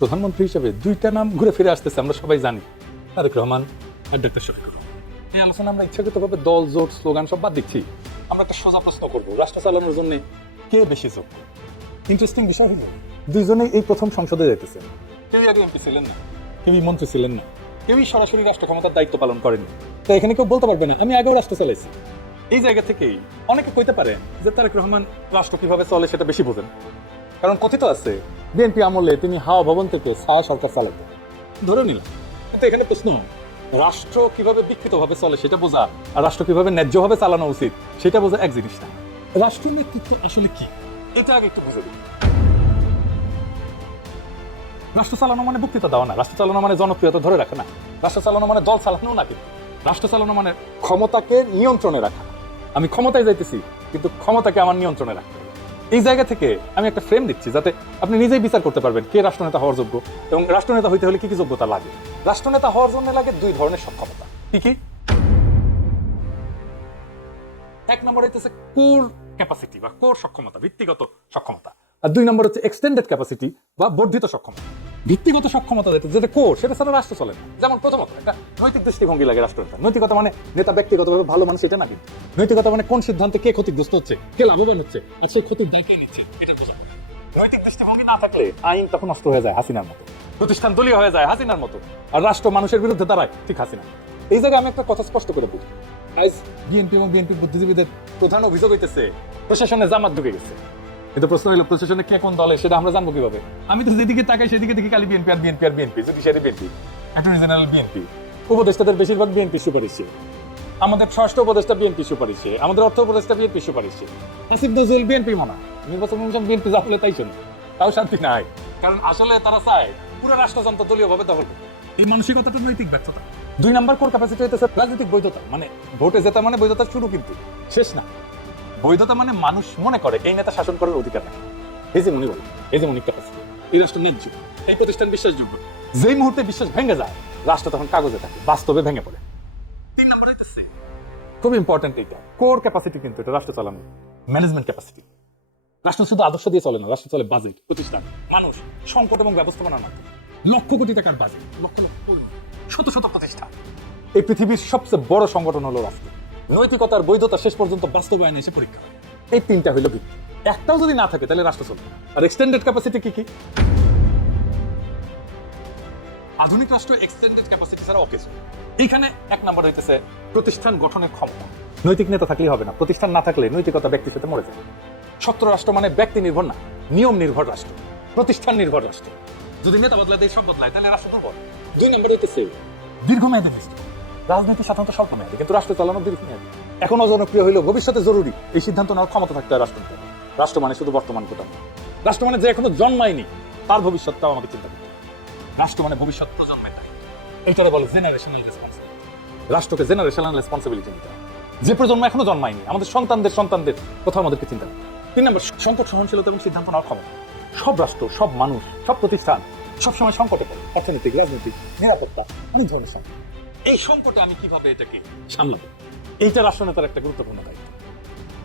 প্রধানমন্ত্রী হিসেবে দুইটা নাম ঘুরে ফিরে আসতেছে, আমরা সবাই জানি, তারেক রহমান আর ডক্টর শফিকুর রহমান। এই আলোচনা আমরা ইচ্ছাকৃতভাবে দল জোট স্লোগান সব বাদ দিচ্ছি। আমরা একটা সোজা প্রশ্ন করবো, রাষ্ট্র চালানোর জন্য কে বেশি যোগ্য? ইন্টারেস্টিং বিষয় হলো দুইজনেই এই প্রথম সংসদে যেতেছেন। কেউই আগে এমপি ছিলেন না, কেউই মন্ত্রী ছিলেন না, কেউই সরাসরি রাষ্ট্র ক্ষমতার দায়িত্ব পালন করেনি। তো এখানে কেউ বলতে পারবে না আমি আগেও রাষ্ট্র চালাইছি। এই জায়গা থেকেই অনেকে কইতে পারে যে তারেক রহমান রাষ্ট্র কিভাবে চলে সেটা বেশি বোঝেন, কারণ কথিত আছে বিএনপি আমলে তিনি হাওয়া ভবন থেকে ছায়া সরকার চালাতেন, ধরে নিলাম। কিন্তু এখানে প্রশ্ন, রাষ্ট্র কিভাবে বিকৃতভাবে চলে সেটা বোঝা আর রাষ্ট্র কিভাবে ন্যায্যভাবে চালানো উচিত সেটা বোঝা এক জিনিস না। রাষ্ট্র নেতৃত্ব আসলে কি এটা আগে একটু বুঝে দিই। রাষ্ট্র চালানো মানে বক্তৃতা দেওয়া না, রাষ্ট্র চালানো মানে জনপ্রিয়তা ধরে রাখা না, রাষ্ট্র চালানো মানে দল চালানো না, কিন্তু রাষ্ট্র চালানো মানে ক্ষমতাকে নিয়ন্ত্রণে রাখা। আমি ক্ষমতায় যাইতেছি কিন্তু ক্ষমতাকে আমার নিয়ন্ত্রণে রাখতে হবে। এই জায়গা থেকে আমি একটা ফ্রেম দিচ্ছি যাতে আপনি নিজেই বিচার করতে পারবেন কে রাষ্ট্রনেতা হওয়ার যোগ্য এবং রাষ্ট্রনেতা হইতে হলে কি কি যোগ্যতা লাগে। রাষ্ট্রনেতা হওয়ার জন্য লাগে দুই ধরনের সক্ষমতা। কি কি? এক নম্বর হইতেছে কোর ক্যাপাসিটি বা কোর সক্ষমতা, ভিত্তিগত সক্ষমতা। আর দুই নম্বর হচ্ছে এক্সটেন্ডেড ক্যাপাসিটি বা বর্ধিত সক্ষমতা। ভিত্তিগত সক্ষমতা যেটা কোর, সেটা ছাড়া রাষ্ট্র চলে না। যেমন প্রথমত একটা নৈতিক দৃষ্টিভঙ্গি লাগে রাষ্ট্রনেতা। নৈতিকতা মানে নেতা ব্যক্তিগতভাবে ভালো মানুষ এটা না, কিন্তু নৈতিকতা মানে কোন সিদ্ধান্তে কে ক্ষতিগ্রস্ত হচ্ছে, কে লাভবান হচ্ছে, আর সেই ক্ষতির দায় কে নিচ্ছে এটা বোঝা। নৈতিক দৃষ্টিভঙ্গি না থাকলে আইন তখন নষ্ট হয়ে যায় হাসিনার মতো, প্রতিষ্ঠান দলীয় হয়ে যায় হাসিনার মতো, আর রাষ্ট্র মানুষের বিরুদ্ধে দাঁড়ায় ঠিক হাসিনা। এই জায়গায় আমি একটা কথা স্পষ্ট করে বলি, আজ বিএনপি এবং বিএনপির বুদ্ধিজীবীদের প্রধান অভিযোগ হইতেছে প্রশাসনে জামাত ঢুকে গেছে। কিন্তু প্রশ্ন হলো প্রশাসনে কে কোন দলে সেটা আমরা জানবো কিভাবে? আমি তো যেদিকে তাকাই সেদিকে দেখি খালি বিএনপি আর বিএনপি আর BNP, judiciary BNP, attorney general BNP, উপদেষ্টাদের বেশিরভাগ বিএনপি সুপারিশে, আমাদের স্বরাষ্ট্র উপদেষ্টা বিএনপি সুপারিশে, আমাদের অর্থ উপদেষ্টা বিএনপি সুপারিশে, আসিফ নজরুল বিএনপি মনা, নির্বাচন কমিশন বিএনপি যা হলে তাই শুনে, তাও শান্তি নাই, কারণ আসলে তারা চায় পুরো রাষ্ট্রযন্ত্র দলীয়ভাবে দখল করতে। এই মানসিকতাটা নৈতিক ব্যর্থতা। দুই নাম্বার কোর ক্যাপাসিটি হইতেছে রাজনৈতিক বৈধতা, মানে ভোটে জেতা মানে বৈধতার শুরু কিন্তু শেষ না। বৈধতা মানে মানুষ মনে করে এই নেতা শাসন করার অধিকার রাখে, হেজেমনি বলে, হেজেমনিক ক্যাপাসিটি। এই রাষ্ট্র ন্যায্য, এই প্রতিষ্ঠান বিশ্বাসযোগ্য। যেই মুহূর্তে বিশ্বাস ভেঙে যায় রাষ্ট্র তখন কাগজে থাকে, বাস্তবে ভেঙে পড়ে। তিন নম্বর হইতেছে খুব ইম্পর্টেন্ট, এইটা কোর ক্যাপাসিটি, কিন্তু এটা রাষ্ট্র চালানোর ম্যানেজমেন্ট ক্যাপাসিটি। রাষ্ট্র শুধু আদর্শ দিয়ে চলে না, রাষ্ট্র চলে বাজেট, প্রতিষ্ঠান, মানুষ, সংকট এবং ব্যবস্থাপনার মাধ্যমে। লক্ষ কোটি টাকার বাজেট, লক্ষ লক্ষ শত শত প্রতিষ্ঠান। এই পৃথিবীর সবচেয়ে বড় সংগঠন হলো রাষ্ট্র। নৈতিকতার বৈধতা শেষ পর্যন্ত বাস্তবায়নে এসে পরীক্ষা হয়। এই তিনটা হইল ভিত্তি, একটাও যদি না থাকে তাহলে রাষ্ট্র চলবে। আর এক্সটেন্ডেড ক্যাপাসিটি কি কি? আধুনিক রাষ্ট্র এক্সটেন্ডেড ক্যাপাসিটি ছাড়া ওকে। এইখানে এক নম্বর হইতেছে প্রতিষ্ঠান গঠনের ক্ষমতা। নৈতিক নেতা থাকলেই হবে না, প্রতিষ্ঠান না থাকলে নৈতিকতা ব্যক্তির সাথে মরে যায়। সত্য রাষ্ট্র মানে ব্যক্তি নির্ভর না, নিয়ম নির্ভর রাষ্ট্র, প্রতিষ্ঠান নির্ভর রাষ্ট্র। যদি নেতা বদলায় দেশ সব বদলায় তাহলে রাষ্ট্র দুর্বল। দুই নম্বর হইতেছে দীর্ঘমেয়াদী দৃষ্টি। রাজনীতি সাধারণত স্বল্প মেয়াদী, কিন্তু রাষ্ট্র চালানো দীর্ঘমেয়াদী। এখনো জনপ্রিয় হইলেও ভবিষ্যতে জরুরি এই সিদ্ধান্ত নেওয়ার ক্ষমতা থাকতে হয় রাষ্ট্র। রাষ্ট্র মানে শুধু বর্তমান কোটা, রাষ্ট্র মানে যে এখনো জন্মায়নি তার ভবিষ্যৎটাও আমাকে চিন্তা করতে হবে। রাষ্ট্র মানে ভবিষ্যৎ প্রজন্মের দায়িত্ব, এইটারে বলে জেনারেশনাল রেসপন্সিবিলিটি। রাষ্ট্রকে জেনারেশনাল রেসপন্সিবিলিটি নিতে হবে। যে প্রজন্ম এখনো জন্মায়নি, আমাদের সন্তানদের কথা আমাদেরকে চিন্তা করতে হবে। তিন নম্বর সংকট সহনশীলতা এবং সিদ্ধান্ত নেওয়ার ক্ষমতা। সব রাষ্ট্র, সব মানুষ, সব প্রতিষ্ঠান সবসময় সংকটে পড়ে, অর্থনৈতিক, রাজনৈতিক, নিরাপত্তা, অনেক ধরনের সংকট। এই সংকটে আমি কিভাবে এটাকে সামলাবো, এইটা রাষ্ট্রনেতার একটা গুরুত্বপূর্ণ দায়িত্ব।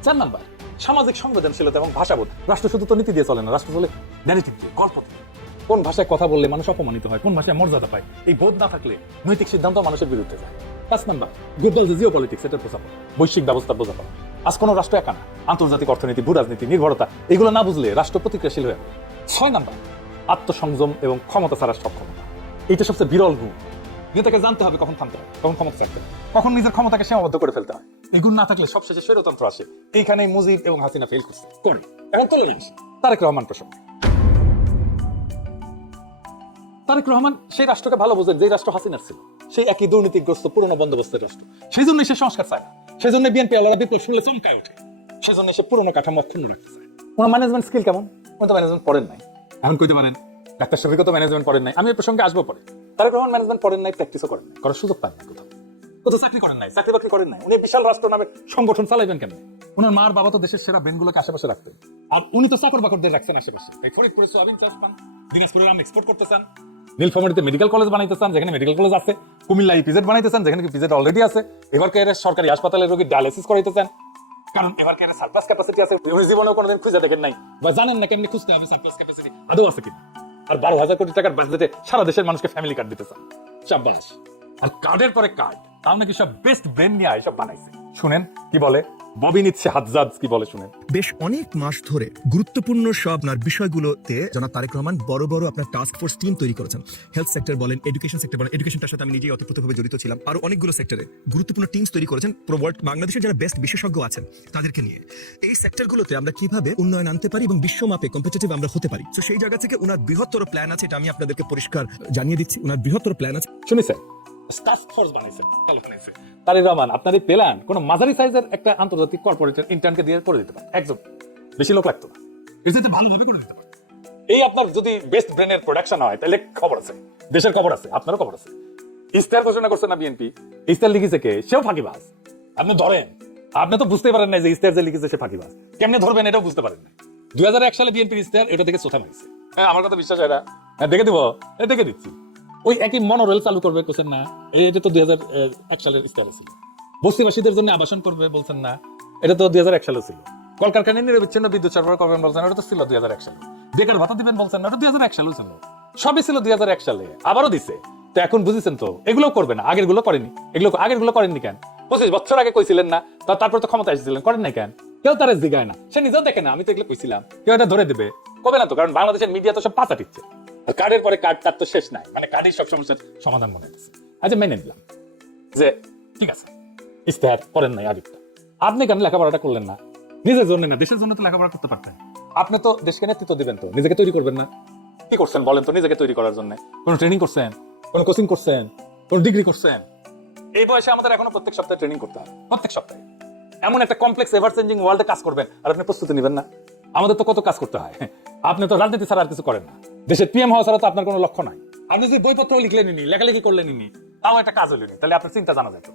চার নাম্বার সামাজিক সংবেদনশীলতা এবং ভাষাবোধ। রাষ্ট্র শুধু তো নীতি দিয়ে চলে না, রাষ্ট্র চলে ন্যারেটিভ দিয়ে, গল্প দিয়ে। কোন ভাষায় কথা বললে মানুষ অপমানিত হয়, কোন ভাষায় মর্যাদা পায়, এই বোধ না থাকলে নৈতিক সিদ্ধান্ত মানুষের বিরুদ্ধে যায়। পাঁচ নাম্বার গ্লোবাল জিও পলিটিক্স, এটা বোঝাপড়া, বৈশ্বিক ব্যবস্থা বোঝাপড়া। আজ কোনো রাষ্ট্র একা না, আন্তর্জাতিক অর্থনীতি, ভূ রাজনীতি, নির্ভরতা, এগুলো না বুঝলে রাষ্ট্র প্রতিক্রিয়াশীল হয়ে যাবে। ছয় নাম্বার আত্মসংযম এবং ক্ষমতা ছাড়ার সক্ষমতা। এইটা সবচেয়ে বিরল গুণ। নেতাকে জানতে হবে কখন থামতে হবে, কখন ক্ষমতা রাখতে হবে, কখন নিজের ক্ষমতাকে সীমাবদ্ধ করে ফেলতে হয়। এগুলো না থাকলে সবশেষে স্বৈরতন্ত্র আসে। এইখানেই মুজিব এবং হাসিনা ফেল করছে। কোন এখন চলে যাস তারেক রহমান প্রসঙ্গ। তারেক রহমান সেই রাষ্ট্রকে ভালো বোঝেন যে রাষ্ট্র হাসিনার ছিল, সেই একই দুর্নীতিগ্রস্ত পুরনো বন্দোবস্তের রাষ্ট্র। সেই জন্য সে সংস্কার চায় না, সেই জন্য বিএনপি আলাদা বিপ্লব শুনলে চমকায় ওঠে, সেই জন্য সে পুরনো কাঠামো অক্ষুণ্ণ রাখতে চায়। ওনার ম্যানেজমেন্ট স্কিল কেমন? উনি তো ম্যানেজমেন্ট পড়েন নাই। এখন কইতে পারেন ডাক্তার শফিকও তো ম্যানেজমেন্ট পড়েন নাই, আমি এই প্রসঙ্গে আসবো পরে। তারেক রহমান ম্যানেজমেন্ট পড়েন নাই, প্র্যাকটিসও করেন নাই, করার সুযোগ পান না, কোথাও কোথাও চাকরি করেন নাই, চাকরি বাকরি করেন নাই। উনি বিশাল রাষ্ট্র নামে সংগঠন চালাইবেন কেন? ওনার মার বাবা তো দেশের সেরা ব্রেনগুলোকে আশেপাশে রাখতেন, আর উনি তো চাকর বাকরদের রাখছেন আশেপাশে। ফরিদপুরে সোয়াবিন চাষ পান, দিনাজপুরের আম এক্সপোর্ট করতেছেন, নীলফামারীতে মেডিকেল কলেজ বানাইতেছেন যেখানে মেডিকেল কলেজ আছে, কুমিল্লা ইপিজেড বানাইতেছেন যেখানে ইপিজেড অলরেডি আছে, এবার কে সরকারি হাসপাতালে রোগী ডায়ালিসিস করাইতেছেন, কারণ এবার কে সারপ্লাস ক্যাপাসিটি আছে। জীবনেও কোনোদিন খুঁজে দেখেন নাই বা জানেন না কেমনি খুঁজতে হবে সারপ্লাস ক্যাপাসিটি আদৌ আছে কিনা। আর 12,000 কোটি টাকার বাজেটে সারা দেশের মানুষকে ফ্যামিলি কার্ড দিতে চান। সাব্বাস। আর কার্ডের পরে কার্ড, তাও নাকি সব বেস্ট ব্রেন নিয়ে এসব বানাইছে। শুনেন কি বলে ববি নিচ্ছে হাজ্জাজ, কি বলে শুনেন। বেশ অনেক মাস ধরে গুরুত্বপূর্ণ সব আপনার বিষয়গুলোতে জনাব তারেক রহমান বড় বড় আপনার টাস্ক ফোর্স টিম তৈরি করেছেন। হেলথ সেক্টর বলেন, এডুকেশন সেক্টর বলেন, এডুকেশনটার সাথে আমি নিজেই অতপ্রতভাবে জড়িত ছিলাম। আরো অনেকগুলো সেক্টরে গুরুত্বপূর্ণ টিমস তৈরি করেছেন বাংলাদেশের যারা বেস্ট বিশেষজ্ঞ আছেন তাদেরকে নিয়ে। এই সেক্টরগুলোতে আমরা কিভাবে উন্নয়ন আনতে পারি এবং বিশ্বমাপে কম্পিটিটিভ আমরা হতে পারি, তো সেই জায়গা থেকে ওনার বৃহত্তর প্ল্যান আছে, এটা আমি আপনাদেরকে পরিষ্কার জানিয়ে দিচ্ছি। ওনার বৃহত্তর প্ল্যান আছে। শুনেছেন, টাস্ক ফোর্স বানাইছেন, ভালো বানাইছে। তারেক রহমান আপনার এই প্ল্যান কোন মাঝারি সাইজের একটা আন্তর্জাতিক কর্পোরেটের ইন্টার্নকে দিয়ে করে দিতে পারে, একদম বেশি লোক লাগতো না, এটাতে ভালোভাবে করে দিতে পারে। এই আপনার যদি বেস্ট ব্রেনের প্রোডাকশন হয় তাহলে খবর আছে, দেশের খবর আছে, আপনারও খবর আছে। ইস্তার ঘোষণা করছে না বিএনপি, ইস্তার লিখেছে কে? সেও ফাঁকিবাজ। আপনি ধরেন, আপনি তো বুঝতেই পারেন না যে ইস্তার যে লিখেছে সে ফাঁকিবাজ, কেমনে ধরবেন এটাও বুঝতে পারেন না। 2001 সালে বিএনপির ইস্তার এটা থেকে চোথা মারিছে। হ্যাঁ, আমার কথা বিশ্বাস হয় না? হ্যাঁ, দেখে দিব, দেখে দিচ্ছি। ওই একই মনোরেল চালু করবে বলছেন না, এটা তো 2001 সালের ইস্তার ছিল। বস্তিবাসীদের জন্য আবাসন করবে বলছেন না, এটা তো 2001 সালে ছিল। কলকারখানায় নিরবিচ্ছিন্ন বিদ্যুৎ সরবরাহ করবেন বলছেন, ওটা তো ছিল 2001 সালে। বেকার ভাতা দিবেন বলছেন না, ওটা 2001 সালেও ছিল। সবই ছিল 2001 সালে, আবারও দিছে। তো এখন বুঝেছেন তো, এগুলো করবে না, আগের গুলো করেনি। এগুলো আগের গুলো করেননি কেন? 25 বছর আগে কইছিলেন না, তারপর তো ক্ষমতা এসেছিলেন, করেন নাই কেন? কেউ তার জিগায় না, সে নিজেও দেখে না। আমি তো এগুলো কইছিলাম, কেউ এটা ধরে দেবে কবে না তো, কারণ বাংলাদেশের মিডিয়া তো সব পাতা টিচ্ছে। কার্ডের পরে কার্ড, তার তো শেষ নাই, মানে কার্ডের সব সমস্যার সমাধান মনে হচ্ছে। আচ্ছা, মেনে নিলাম যে ঠিক আছে, ইস্তেহার করেন নাই আগেরটা। আপনি কেন লেখাপড়াটা করলেন না? নিজের জন্য না, দেশের জন্য তো লেখাপড়া করতে পারতেন। আপনি তো দেশকে নেতৃত্ব দিবেন, তো নিজেকে তৈরি করবেন না? কি করছেন বলেন তো নিজেকে তৈরি করার জন্য? কোনো ট্রেনিং করছেন? কোনো কোচিং করছেন? কোনো ডিগ্রি করছেন? এই বয়সে আমাদের এখনো প্রত্যেক সপ্তাহে ট্রেনিং করতে হয়, প্রত্যেক সপ্তাহে। এমন একটা কমপ্লেক্স এভার চেঞ্জিং ওয়ার্ল্ডে কাজ করবেন, আর আপনি প্রস্তুতি নেবেন না? আমাদের তো কত কাজ করতে হয়। আপনি তো রাজনীতি ছাড়া আর কিছু করেন না। দেশের পিএম হওয়া ছাড়া তো আপনার কোনো লক্ষ্য নাই। আপনি যদি বইপত্র লিখলেনি, লেখালেখি করলেনি, তাও একটা কাজ হলেনি, তাহলে আপনার চিন্তা জানা যেত।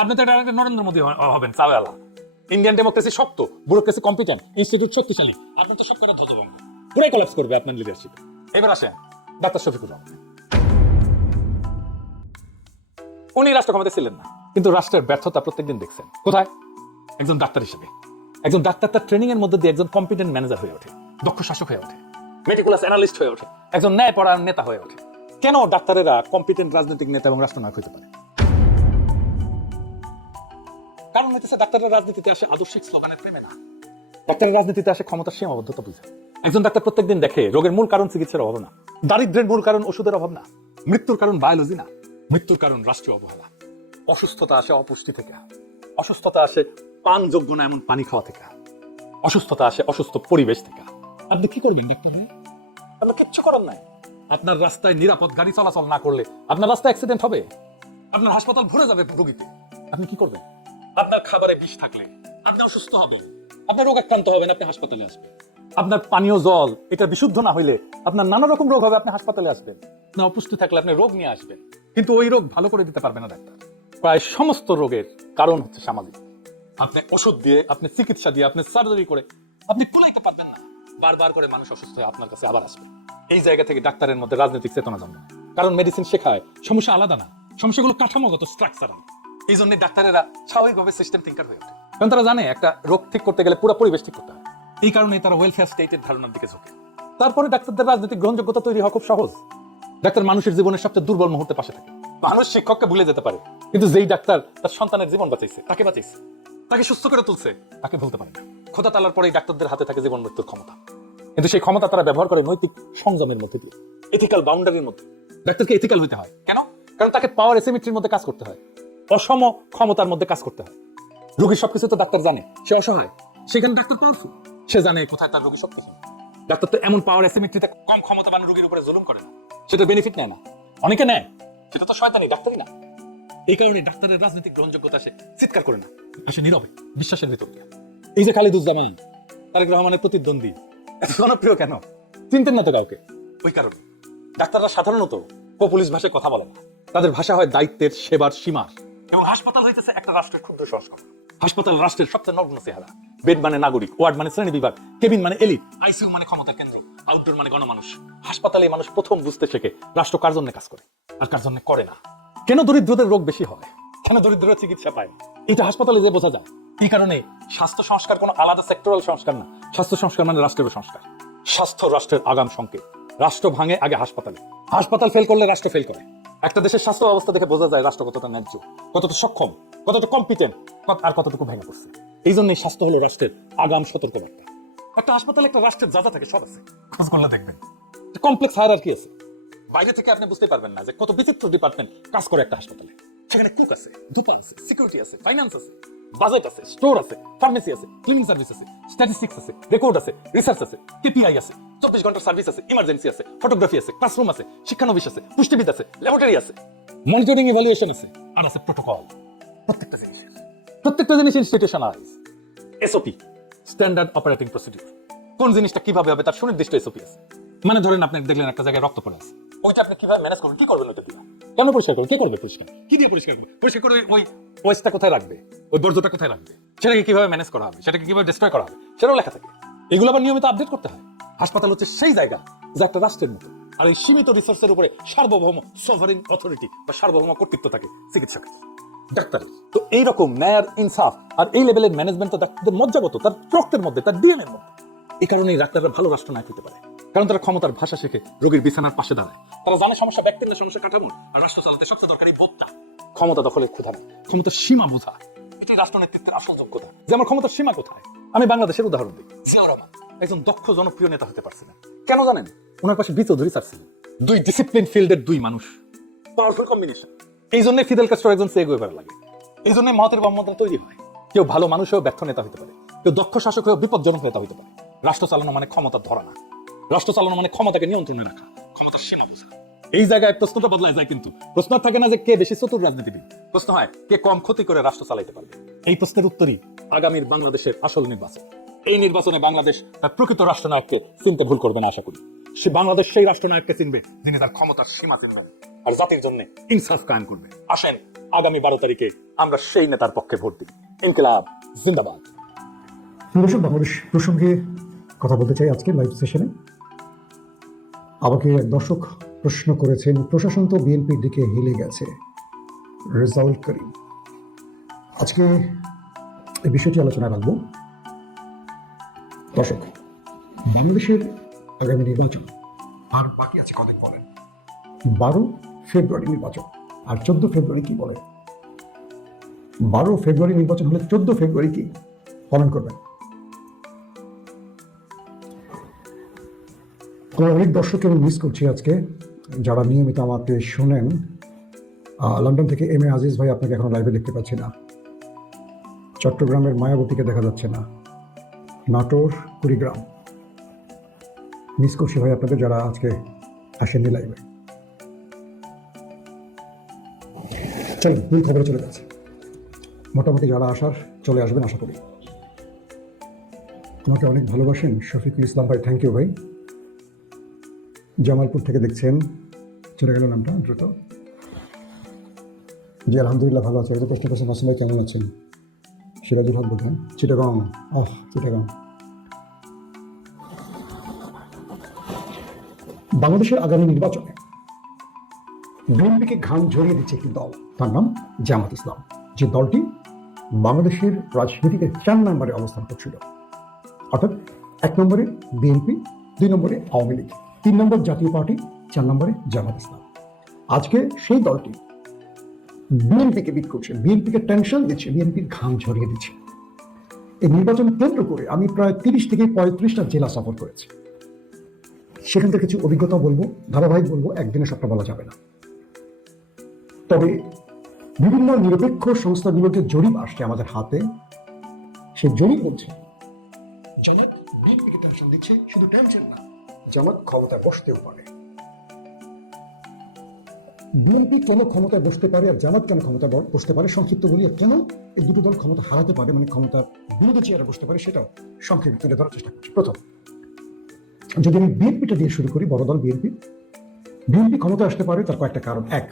আপনি তো এটা নরেন্দ্র মোদী হবেন, চাওয়ালা। ইন্ডিয়ান ডেমোক্রেসি শক্ত, ব্যুরোক্রেসি কম্পিটেন্ট, ইনস্টিটিউট শক্তিশালী। আপনার তো সব কটা ধ্বজভঙ্গ, পুরাই কলাপস করবে আপনার লিডারশিপ। এবার আসেন ডাক্তার শফিকুর রহমান। উনি রাষ্ট্র ক্ষমতায় ছিলেন না, কিন্তু রাষ্ট্রের ব্যর্থতা প্রত্যেকদিন দেখছেন। কোথায়? একজন ডাক্তার হিসেবে। একজন ডাক্তার তার ট্রেনিং এর মধ্যে দিয়ে একজন কম্পিটেন্ট ম্যানেজার হয়ে ওঠে, দক্ষ শাসক হয়ে ওঠে, মেডিকুলাস অ্যানালিস্ট হয়ে ওঠে, একজন ন্যায়পরায়ণ নেতা হয়ে ওঠে। কেন ডাক্তারেরা কম্পিটেন্ট রাজনৈতিক নেতা এবং রাষ্ট্রনায়ক হতে পারে? কারণ হইতেছে ডাক্তাররা রাজনীতিতে আসে আদর্শিক স্লোগানের প্রেমে না, ডাক্তারের রাজনীতিতে আসে ক্ষমতার সীমাবদ্ধতা বুঝে। একজন ডাক্তার প্রত্যেকদিন দেখে রোগের মূল কারণ চিকিৎসার অভাব না, দারিদ্র্যের মূল কারণ ওষুধের অভাব না, মৃত্যুর কারণ বায়োলজি না, মৃত্যুর কারণ রাষ্ট্রীয় অবহেলা। অসুস্থতা আসে অপুষ্টি থেকে, অসুস্থতা আসে পানযোগ্য না এমন পানি খাওয়া থেকে, অসুস্থতা আসে অসুস্থ পরিবেশ থেকে। আপনি কি করবেন ডাক্তার ভাই? আপনার কিচ্ছু করার নাই। আপনার রাস্তায় নিরাপদ গাড়ি চলাচল না করলে আপনার রাস্তায় অ্যাক্সিডেন্ট হবে, আপনার হাসপাতাল ভরে যাবে রোগীতে। আপনি কি করবেন? আপনার খাবারে বিষ থাকলে আপনি অসুস্থ হবেন, আপনার রোগ আক্রান্ত হবেন, আপনি হাসপাতালে আসবেন। আপনার পানীয় জল এটা বিশুদ্ধ না হইলে আপনার নানা রকম রোগ হবে, আপনি হাসপাতালে আসবেন। না অপুষ্টি থাকলে আপনি রোগ নিয়ে আসবেন, কিন্তু ওই রোগ ভালো করে দিতে পারবে না ডাক্তার। প্রায় সমস্ত রোগের কারণ হচ্ছে সামাজিক। আপনি ওষুধ দিয়ে, আপনি চিকিৎসা দিয়ে, আপনি সার্জারি করে আপনি কুলাইতে পারবেন না। বারবার করে মানুষ অসুস্থ হয়ে আপনার কাছে আবার আসবে। এই জায়গা থেকে ডাক্তারের মধ্যে রাজনৈতিক চেতনা জন্মায়, কারণ মেডিসিন শেখায় সমস্যা আলাদা না, সমস্যাগুলো কাঠামোগত, স্ট্রাকচারাল। এই জন্য ডাক্তারেরা স্বাভাবিকভাবে সিস্টেম থিঙ্কার হয়ে ওঠে, কারণ তারা জানে একটা রোগ ঠিক করতে গেলে পুরো পরিবেশ ঠিক করতে হয়। এই কারণে তারা ওয়েলফেয়ার স্টেটের ধারণার দিকে ঝোঁকে। তারপরে ডাক্তারদের রাজনৈতিক গ্রহণযোগ্যতা তৈরি হওয়া খুব সহজ। ডাক্তার মানুষের জীবনের সবচেয়ে দুর্বল মুহূর্তে পাশে থাকে। মানুষ শিক্ষককে ভুলে যেতে পারে, কিন্তু যেই ডাক্তার তার সন্তানের জীবন বাঁচাইছে, তাকে বাঁচাইছে, তাকে সুস্থ করে তুলছে, তাকে ভুলতে পারে না। খোদা তাআলার পরে ডাক্তারদের হাতে থাকে জীবন মৃত্যুর ক্ষমতা, কিন্তু সেই ক্ষমতা তারা ব্যবহার করে নৈতিক সংযমের মধ্যে দিয়ে, এথিক্যাল বাউন্ডারির মধ্যে। ডাক্তারকে এথিক্যাল হতে হয় কেন? কারণ তাকে পাওয়ার এসিমেট্রির মধ্যে কাজ করতে হয়, অসম ক্ষমতার মধ্যে কাজ করতে হয়। রোগীর সবকিছু তো ডাক্তার জানে, সে অসহায়, সেখানে ডাক্তার পাওয়ারফুল, সে জানে কোথায় তার রোগী শক্তিশালী। ডাক্তার তো এমন পাওয়ার এসিমেট্রিতে কম ক্ষমতাবান রোগীর উপরে জুলুম করে না, সেটা বেনিফিট নেয় না। অনেকে নেয়, সেটা তো শয়তানি, ডাক্তারই না। এই কারণে ডাক্তারের রাজনৈতিক গ্রহণযোগ্যতা আসে চিৎকার করে না, আসে নীরবে, বিশ্বাসের ভিতর দিয়ে। এই যে খালিদুজ্জামান, তারেক রহমানের প্রতিদ্বন্দ্বী, এত জনপ্রিয় কেন? চিনতেন না তো কাউকে। ওই কারণে ডাক্তাররা সাধারণত পপুলিস্ট ভাষায় কথা বলে না, তাদের ভাষা হয় দায়িত্বের, সেবার, সীমার। এবং হাসপাতাল হইতেছে একটা রাষ্ট্রের ক্ষুদ্র সংস্করণ। হাসপাতাল রাষ্ট্রের সবচেয়ে নগ্ন চেহারা। বেড মানে নাগরিক, ওয়ার্ড মানে শ্রেণী বিভাগ, কেবিন মানে এলিট, আইসিইউ মানে ক্ষমতা কেন্দ্র, আউটডোর মানে গণমানুষ। হাসপাতালে মানুষ প্রথম বুঝতে শেখে রাষ্ট্র কার জন্য কাজ করে আর কার জন্য করে না। কেন দরিদ্রদের রোগ বেশি হয়, কেন দরিদ্ররা চিকিৎসা পায়, এটা হাসপাতালে যে বোঝা যায়। এই কারণে স্বাস্থ্য সংস্কার কোনো আলাদা সেক্টরাল সংস্কার না, স্বাস্থ্য সংস্কার মানে রাষ্ট্রের সংস্কার। স্বাস্থ্য রাষ্ট্রের আগাম সংকেত। রাষ্ট্র ভাঙে আগে হাসপাতালে, হাসপাতাল ফেল করলে রাষ্ট্র ফেল করে। একটা দেশের স্বাস্থ্য অবস্থা দেখে বোঝা যায় রাষ্ট্র কতটা ন্যায্য, কতটা সক্ষম, কতটা কম্পিটেন্ট, আর কতটুকু ভেঙে পড়ছে। এই জন্যই স্বাস্থ্য হলো রাষ্ট্রের আগাম সতর্কবার্তা। একটা হাসপাতালে একটা রাষ্ট্রের যা যা থাকে সব আছে, খোঁজ করলে দেখবেন কমপ্লেক্স হায়ারার্কি আছে। বাইরে থেকে আপনি বুঝতে পারবেন না যে কত বিচিত্র ডিপার্টমেন্ট কাজ করে একটা হাসপাতালে। সেখানে কুক আছে, দোকান আছে, সিকিউরিটি আছে, ফাইন্যান্স আছে, বাজেট আছে, স্টোর আছে, ফার্মেসি আছে, ক্লিনিং সার্ভিস আছে, স্ট্যাটিস্টিক্স আছে, রেকর্ড আছে, রিসার্চ আছে, কেপিআই আছে, 24 ঘন্টার সার্ভিস আছে, ইমার্জেন্সি আছে, ফটোগ্রাফি আছে, ক্লাসরুম আছে, শিক্ষানবিশ আছে, পুষ্টিবিদ আছে, ল্যাবরেটরি আছে, মনিটরিং ইভালুয়েশন আছে, আর আছে প্রোটোকল। প্রত্যেকটা জিনিস institutionalise. SOP, standard operating procedure. কোন জিনিসটা কিভাবে হবে তার সুনির্দিষ্ট এসওপি আছে। মানে ধরেন আপনি দেখলেন একটা জায়গায় রক্ত পড়ে আছে, ওইটা আপনি কিভাবে ম্যানেজ করবেন, কি করবেন ওইটা দিয়ে, কেন পরিষ্কার করবেন, কে করবে পরিষ্কার, কি দিয়ে পরিষ্কার করবে, পরিষ্কার করে ওই ওয়েস্টটা কোথায় রাখবে, ওই বর্জ্যটা কোথায় রাখবে, সেটাকে কিভাবে ম্যানেজ করা হবে, সেটাকে কিভাবে ডিস্ট্রয় করা হবে, সেটাও লেখা থাকে। এগুলো আবার নিয়মিত আপডেট করতে হয়। হাসপাতাল হচ্ছে সেই জায়গা যা একটা রাষ্ট্রের মতো, আর এই সীমিত রিসোর্সের উপরে সার্বভৌম সভারেন অথরিটি বা সার্বভৌম কর্তৃত্ব থাকে চিকিৎসকের, ডাক্তারের। তো এইরকম ন্যায় ইনসাফ আর এই লেভেলের ম্যানেজমেন্ট তো ডাক্তারদের মজ্জাগত, তার রক্তের মধ্যে, তার ডিএনএর মধ্যে। এই কারণেই ডাক্তাররা ভালো রাষ্ট্রনায়ক হতে পারে, কারণ তারা ক্ষমতার ভাষা শেখে, রোগীর বিছানার পাশে দাঁড়ায়। তারা জানে সমস্যা ব্যক্তির না, সমস্যা কাঠামোর। আর রাষ্ট্র চালাতে সবচেয়ে দরকারি বোধটা, ক্ষমতা দখলের ক্ষুধা না, ক্ষমতার সীমা বোঝা। এটাই রাষ্ট্রনেতৃত্বের আসল যোগ্যতা, যে আমার ক্ষমতার সীমা কোথায়। আমি বাংলাদেশের উদাহরণ দিই। জিয়াউর রহমান একজন দক্ষ জনপ্রিয় নেতা হতে পারছিলেন কেন জানেন? ওনার পাশে বি চৌধুরী স্যার ছিলেন, দুই ডিসিপ্লিন ফিল্ডের দুই মানুষ, পাওয়ারফুল কম্বিনেশন। এই জন্য ফিদেল কাস্ট্রো একজন সে গুয়েভারা লাগে। এই জন্য মহাতের মোহাম্মদরা তৈরি হয়। কেউ ভালো মানুষ হয়েও ব্যর্থ নেতা হতে পারে, কেউ দক্ষ শাসক হয়েও বিপজ্জনক নেতা হতে পারে। রাষ্ট্র চালানো মানে ক্ষমতা ধরা না, রাষ্ট্র চালানো মানে ক্ষমতাকে নিয়ন্ত্রণে রাখা, ক্ষমতার সীমা বোঝা। এই জায়গায় প্রশ্নটা বদলায় যায়, কিন্তু প্রশ্ন থাকে না যে কে বেশি চতুর রাজনীতিবিদ, প্রশ্ন হয় কে কম ক্ষতি করে রাষ্ট্র চালাইতে পারবে। এই প্রশ্নের উত্তরই আগামীর বাংলাদেশের আসল নির্বাচন। এই নির্বাচনে বাংলাদেশ তার প্রকৃত রাষ্ট্রনায়ককে চিনতে ভুল করবে না। আশা করি সে বাংলাদেশ সেই রাষ্ট্রনায়ককে চিনবে যিনি তার ক্ষমতার সীমা চিনবেন আর জাতির জন্য ইনসাফ কায়েম করবে। আসেন আগামী 12 তারিখে আমরা সেই নেতার পক্ষে ভোট দিই। ইনকিলাব জিন্দাবাদ। দর্শক, বাংলাদেশ প্রসঙ্গে কথা বলতে চাই আজকে লাইভ সেশনে। আমাকে এক দর্শক প্রশ্ন করেছেন, প্রশাসন তো বিএনপির দিকে হেলে গেছে, রেজাউল করিম। আজকে এই বিষয়টি আলোচনা রাখবো। দর্শক, বাংলাদেশের আগামী নির্বাচন আর বাকি আছে কদিন বলেন। 12 ফেব্রুয়ারি নির্বাচন, আর 14 ফেব্রুয়ারি কি বলে? 12 ফেব্রুয়ারি নির্বাচন হলে 14 ফেব্রুয়ারি কি? কমেন্ট করবেন। আমরা অনেক দর্শককে আমি মিস করছি আজকে, যারা নিয়মিত আমাকে শোনেন। লন্ডন থেকে এম এ আজিজ ভাই, আপনাকে এখন লাইভে দেখতে পাচ্ছি না। চট্টগ্রামের মায়াবতীকে দেখা যাচ্ছে না। নাটোর, কুড়িগ্রাম, মিস করছি ভাই আপনাদের, যারা আজকে আসেননি লাইভে। চলুন মূল খবরে চলে যাচ্ছে। মোটামুটি যারা আসার চলে আসবেন আশা করি। আমাকে অনেক ভালোবাসেন শফিকুল ইসলাম ভাই, থ্যাংক ইউ ভাই। জামালপুর থেকে দেখছেন, চলে গেল নামটা দ্রুত। জি আলহামদুলিল্লাহ ভালো আছে। প্রশ্ন করছেন আসলে কেমন আছেন? সিরাজুল হক বোধহয়, চিটাগাং। চিটাগাং। বাংলাদেশের আগামী নির্বাচনে বিএনপিকে ঘাম ঝরিয়ে দিচ্ছে একটি দল, তার নাম জামাত ইসলাম। যে দলটি বাংলাদেশের রাজনীতিতে 4 নম্বরে অবস্থান করছিল। অর্থাৎ 1 নম্বরে বিএনপি, 2 নম্বরে আওয়ামী লীগ, 3 নম্বর জাতীয় পার্টি, 4 নম্বরে জামাত ইসলাম। আজকে সেই দলটি বিএনপিকে বিট করছে, বিএনপিকে টেনশন দিচ্ছে, বিএনপির ঘাম ঝরিয়ে দিচ্ছে। এই নির্বাচন কেন্দ্র করে আমি প্রায় 30 থেকে 35টা জেলা সফর করেছি। সেখান থেকে কিছু অভিজ্ঞতা বলবো, ধারাবাহিক বলবো, একদিনে সবটা বলা যাবে না। তবে বিভিন্ন নিরপেক্ষ সংস্থাগুলোকে জরিপ আসছে আমাদের হাতে। সে জরিপ বলছে জামাত বিএনপিকে টেনশন দিচ্ছে, শুধু টেনশন না, জামাত ক্ষমতায় বসতেও পারে। বিএনপি কেন ক্ষমতায় বসতে পারে আর জামাত কেন ক্ষমতায় বসতে পারে সংক্ষিপ্ত বলি, কেন এই দুটো দল ক্ষমতা হারাতে পারে, মানে ক্ষমতার বিরোধী চেয়ারে বসতে পারে, সেটাও সংক্ষেপে তুলে ধরার চেষ্টা করছি। প্রথম, যদি আমি বিএনপিটা দিয়ে শুরু করি, বড় দল বিএনপি। বিএনপি ক্ষমতায় আসতে পারে তার কয়েকটা কারণ। 1,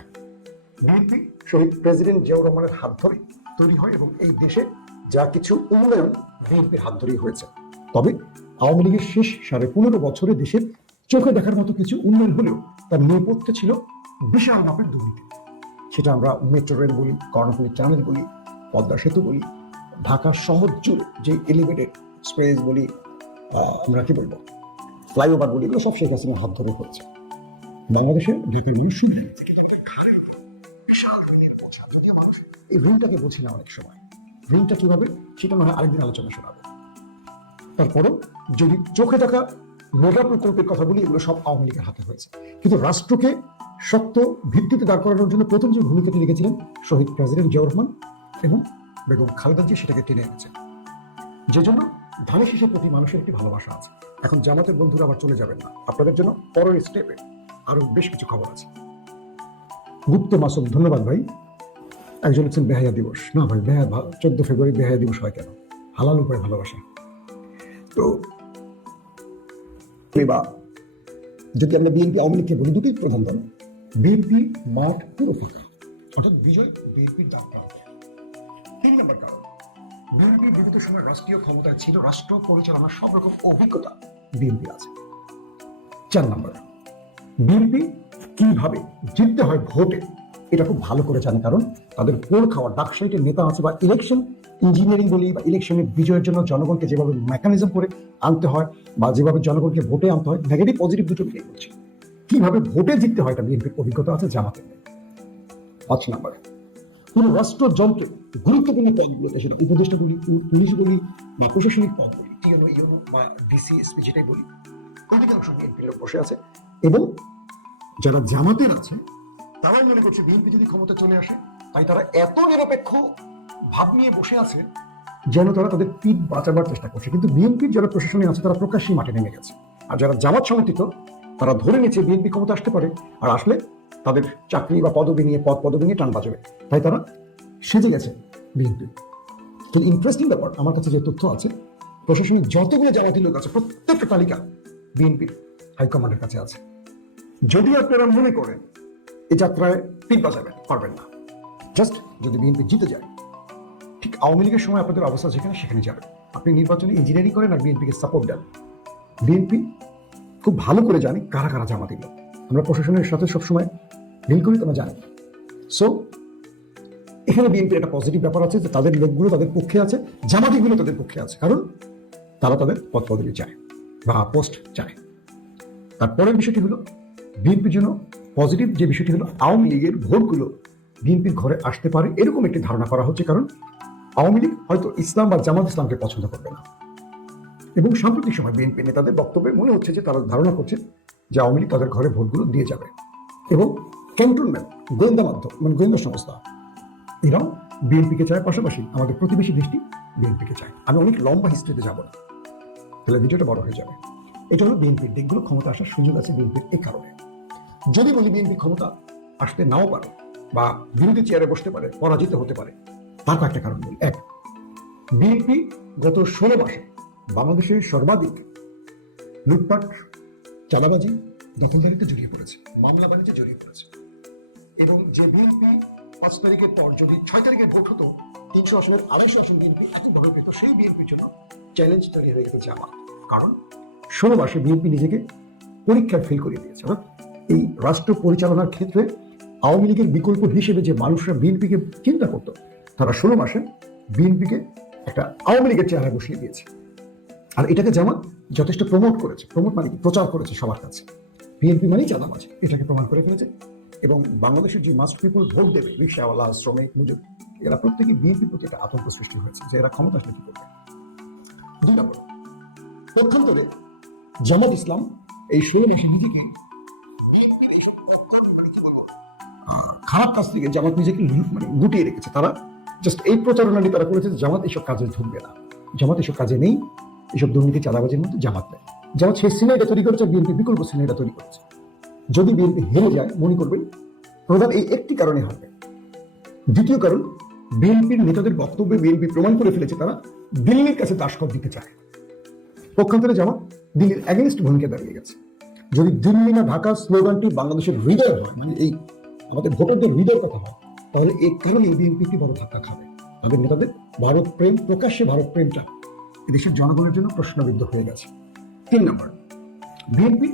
বিএনপি শহীদ প্রেসিডেন্ট জিয়াউর রহমানের হাত ধরে তৈরি হয় এবং এই দেশে যা কিছু উন্নয়ন বিএনপির হাত ধরেই হয়েছে। তবে আওয়ামী লীগের শেষ 15.5 বছরে দেশের চোখে দেখার মতো কিছু উন্নয়ন হলেও তার নেপথ্যে ছিল বিশাল মাপের দুর্নীতি। সেটা আমরা মেট্রো রেল বলি, কর্ণফুলী চ্যানেল বলি, পদ্মা সেতু বলি, ঢাকা শহর জুড়ে যে এলিভেটেড স্পেস বলি, আমরা কি বলবো, ফ্লাইওভারগুলি এগুলো সব শেখ হাসিনার হাত ধরে হচ্ছে। বাংলাদেশের ঢাকার মানুষ শুধু বিশাল ঋণের বোঝা, যদিও মানুষ এই ঋণটাকে বোঝে না অনেক সময়। ঋণটা কিভাবে সেটা না হয় আরেকদিন আলোচনা শোনাবো। তারপরও যদি চোখে দেখা মেগা প্রকল্পের কথা বলি, এগুলো সব আওয়ামী লীগের হাতে হয়েছে। কিন্তু রাষ্ট্রকে শক্ত ভিত্তিতে দাঁড় করানোর জন্য প্রথম যে ভূমিকাটি রেখেছিলেন শহীদ প্রেসিডেন্ট জিয়াউর রহমান এবং বেগম খালেদা জিয়া, সেটাকে টেনে এনেছেন। যে জন্য ধানের শীষের প্রতি মানুষের একটি ভালোবাসা আছে। এখন জামাতের বন্ধুরা আবার চলে যাবেন না, আপনাদের জন্য পরের স্টেপে আরো বেশ কিছু খবর আছে। গুপ্ত মাসুম, ধন্যবাদ ভাই। একজন হচ্ছেন বেহায়া দিবস। না ভাই, 14 ফেব্রুয়ারি বেহায়া দিবস হয় কেন? হালাল উপায় ভালোবাসা। তো এবার যদি আমরা বিএনপি আওয়ামী লীগকে বলি, দুটি প্রধান দল। বিএনপি মাঠ পুরো ফাঁকা, অর্থাৎ বিজয় বিএনপির দাম প্রান্তে। 3 নম্বর কারণ, বিএনপি বিগত সময় রাষ্ট্রীয় ক্ষমতায় ছিল, রাষ্ট্র পরিচালনার সব রকম অভিজ্ঞতা বিএনপি আছে। 4 নম্বর, বিএনপি কিভাবে জিততে হয় ভোটে এটা খুব ভালো করে জানে, কারণ তাদের পোল খাওয়া ডাকসাইটের নেতা আছে, বা ইলেকশন ইঞ্জিনিয়ারিং বলি, বা ইলেকশনের বিজয়ের জন্য জনগণকে যেভাবে মেকানিজম করে আনতে হয়, বা যেভাবে জনগণকে ভোটে আনতে হয়, নেগেটিভ পজিটিভ দুটো মিলিয়ে বলছি, কিভাবে ভোটে জিততে হয় এটা বিএনপির অভিজ্ঞতা আছে, জামাতের নেই। 5 নম্বরে, পুরো রাষ্ট্রযন্ত্রে গুরুত্বপূর্ণ পদগুলোতে, সেটা উপদেষ্টা বলি, পুলিশ বলি, বা প্রশাসনিক পদ বলি, টিএনও ইউনো বা ডিসি এসপি যেটাই বলি, অধিকাংশ বিএনপির লোক বসে আছে। এবং যারা জামাতের আছে তারাই মনে করছে বিএনপি যদি ক্ষমতা চলে আসে, তাই তারা এত নিরপেক্ষ ভাব নিয়ে বসে আছে যেন তারা তাদের পিঠ বাঁচাবার চেষ্টা করছে। কিন্তু বিএনপির যারা প্রশাসনে আছে তারা প্রকাশ্যে মাঠে নেমে গেছে। আর যারা জামাত সমর্থিত তারা ধরে নিচ্ছে বিএনপি ক্ষমতা আসতে পারে, আর আসলে তাদের চাকরি বা পদবি নিয়ে টান বাজাবে, তাই তারা সেজে গেছে বিএনপি। তো ইন্টারেস্টিং ব্যাপার, আমার কাছে যে তথ্য আছে, প্রশাসনিক যতগুলো জামাতি লোক আছে প্রত্যেকটা তালিকা বিএনপির হাইকমান্ডের কাছে আছে। যদি আপনারা মনে করেন এই যাত্রায় পিঠ বাজাবেন, পারবেন না। জাস্ট যদি বিএনপি জিতে যায়, ঠিক আওয়ামী লীগের সময় আপনাদের অবস্থা যেখানে সেখানে যাবে। আপনি নির্বাচনে ইঞ্জিনিয়ারিং করেন আর বিএনপিকে সাপোর্ট দেন, বিএনপি খুব ভালো করে জানে কারা কারা জামাতি লোক। আমরা প্রশাসনের সাথে সবসময় ডিল করি, তোমরা জানি। সো এখানে বিএনপির একটা পজিটিভ ব্যাপার আছে যে তাদের লোকগুলো তাদের পক্ষে আছে, জামাতিগুলো তাদের পক্ষে আছে, কারণ তারা তাদের পদ পদবি চায় বা পোস্ট চায়। তারপরের বিষয়টি হলো বিএনপির জন্য পজিটিভ যে বিষয়টি হলো আওয়ামী লীগের ভোটগুলো বিএনপির ঘরে আসতে পারে, এরকম একটি ধারণা করা হচ্ছে। কারণ আওয়ামী লীগ হয়তো ইসলাম বা জামাত ইসলামকে পছন্দ করবে না, এবং সাম্প্রতিক সময় বিএনপি নেতাদের বক্তব্যে মনে হচ্ছে যে তারা ধারণা করছে যে আওয়ামী লীগ তাদের ঘরে ভোটগুলো দিয়ে যাবে। এবং ক্যান্টনমেন্ট গোয়েন্দা মাধ্যম, মানে গোয়েন্দা সংস্থা, এরাও বিএনপিকে চায়, পাশাপাশি আমাদের প্রতিবেশী দেশটি বিএনপিকে চায়। আমি অনেক লম্বা হিস্ট্রিতে যাব না, তাহলে ভিডিওটা বড় হয়ে যাবে। এটা হলো বিএনপির দিকগুলো, ক্ষমতা আসার সুযোগ আছে বিএনপির এই কারণে। যদি বলি বিএনপি ক্ষমতা আসতে নাও পারে বা বিরোধী চেয়ারে বসতে পারে, পরাজিত হতে পারে, তার কয়েকটা কারণ বলি। 1, বিএনপি গত 16 মাসে বাংলাদেশের সর্বাধিক লুটপাট, চাঁদাবাজি, দখলদারিতে জড়িয়ে পড়েছে, মামলা বাণিজ্যে জড়িয়ে পড়েছে। এবং যে বিএনপি 5 তারিখের পর যদি 6 তারিখের ভোট হতো, 300 আসনের 250 আসন বিএনপি এককভাবে পেত, সেই বিএনপির জন্য চ্যালেঞ্জ তৈরি হয়ে গেছে জামাত। কারণ 16 মাসে বিএনপি নিজেকে পরীক্ষায় ফেল করে দিয়েছে। অর্থাৎ এই রাষ্ট্র পরিচালনার ক্ষেত্রে আওয়ামী লীগের বিকল্প হিসেবে যে মানুষরা বিএনপিকে চিন্তা করত, তারা 16 মাসে বিএনপিকে একটা আওয়ামী লীগের চেহারা বসিয়ে দিয়েছে। আর এটাকে জামাত যথেষ্ট প্রমোট করেছে। প্রমোট মানে কি? প্রচার করেছে সবার কাছে। বিএনপি মানেই চাঁদাবাজ, এটাকে প্রমাণ করে ফেলেছে। এবং বাংলাদেশের যে মাস্ট পিপুল ভোট দেবে, রিকশাওয়ালা, শ্রমিক, মজুর, এরা প্রত্যেকে বিএনপির প্রতি একটা আতঙ্ক সৃষ্টি হয়েছে যে এরা ক্ষমতা আসলে কি করবে। 2 নম্বর, পক্ষান্তরে জামাত ইসলাম এই 16 মাসে নিজেকে খারাপ কাজ থেকে জামাত নিজেকে গুটিয়ে রেখেছে। তারা জাস্ট এই প্রচারণাটি তারা করেছে জামাত এইসব কাজে ঢুকবে না, জামাত এইসব কাজে নেই, এইসব দুর্নীতি চাঁদাবাজির মধ্যে জামাত নেই। জামাত সেই সিনেটা তৈরি করেছে, বিএনপি বিকল্প সিনেটা তৈরি করেছে। যদি বিএনপি হেরে যায়, মনে করবেন প্রধান এই একটি কারণে হারবে। দ্বিতীয় কারণ, বিএনপির নেতাদের বক্তব্যে বিএনপি প্রমাণ করে ফেলেছে তারা দিল্লির কাছে দাসখত দিতে চায়। পক্ষান্তরে জামাত দিল্লির এগেনস্ট ভূমিকা দাঁড়িয়ে গেছে। যদি দিল্লি না ঢাকা স্লোগানটি বাংলাদেশের হৃদয় হয়, মানে এই আমাদের ভোটারদের হৃদয়ের কথা হয়, তাহলে এই কারণে বিএনপি একটি বড় ধাক্কা খাবে। তাদের নেতাদের ভারত প্রেম, প্রকাশ্যে ভারত প্রেমটা এদেশের জনগণের জন্য প্রশ্নবিদ্ধ হয়ে গেছে। 3 নম্বর, বিএনপি